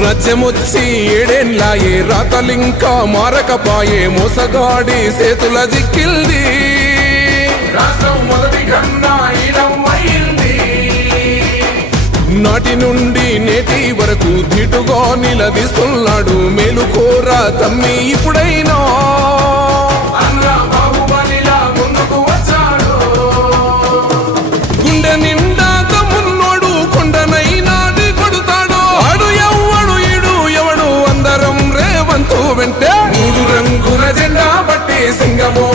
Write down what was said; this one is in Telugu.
రాజ్యమొచ్చి ఏడేండ్లాయే రాతలింకా మారకపాయే మోసగాడి సేతుల జిక్కిల్ది రాష్ట్రం మొదటి కన్నా ఈలమైంది నాటి నుండి నేటి వరకు ధీటుగా నిలదీస్తున్నాడు మేలుకోరా తమ్మి ఇప్పుడైనా అన్నా బాహుబలిలా ముందుకు వచ్చాడు గుండె నిండా తమ్మున్నోడు కొండనైనా కొడుతాడు ఆడు ఎవ్వడు ఈడు ఎవడు అందరం రేవంతు వెంటే 3 రంగుల జెండా బట్టి సింగమో